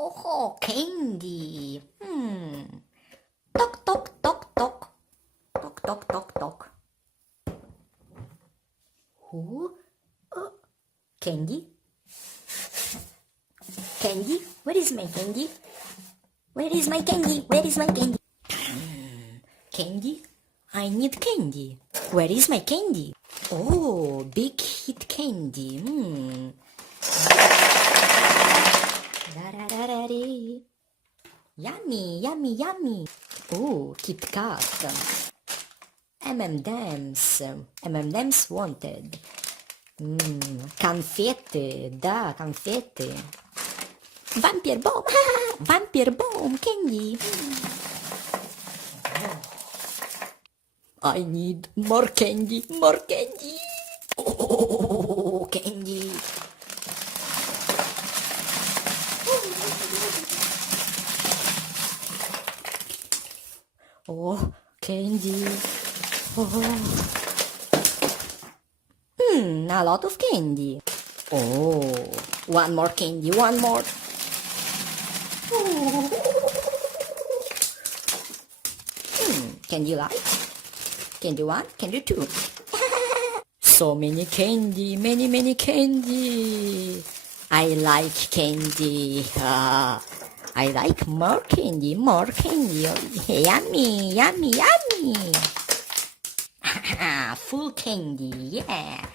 Oh, candy. Toc, toc, toc, toc. Toc, toc, toc, toc. Who? Candy? Candy? Where is my candy? Where is my candy? Where is my candy? Candy? I need candy. Where is my candy? Oh, big hit candy. Yummy, yummy, yummy. Oh, Kit Kat. M&M's. M&M's wanted. Конфеты, да, конфеты. Vampire bomb, vampire bomb, candy. I need more candy, more candy. Oh, candy. Oh, candy. Oh. A lot of candy. Oh, one more candy, one more. Oh. Candy like? Candy one, candy two. So many candy, many candy. I like candy. I like more candy, more candy. Yummy, yummy, yummy. Full candy, yeah.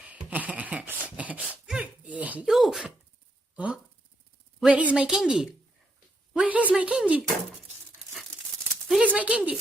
You. Oh, where is my candy? Where is my candy? Where is my candy?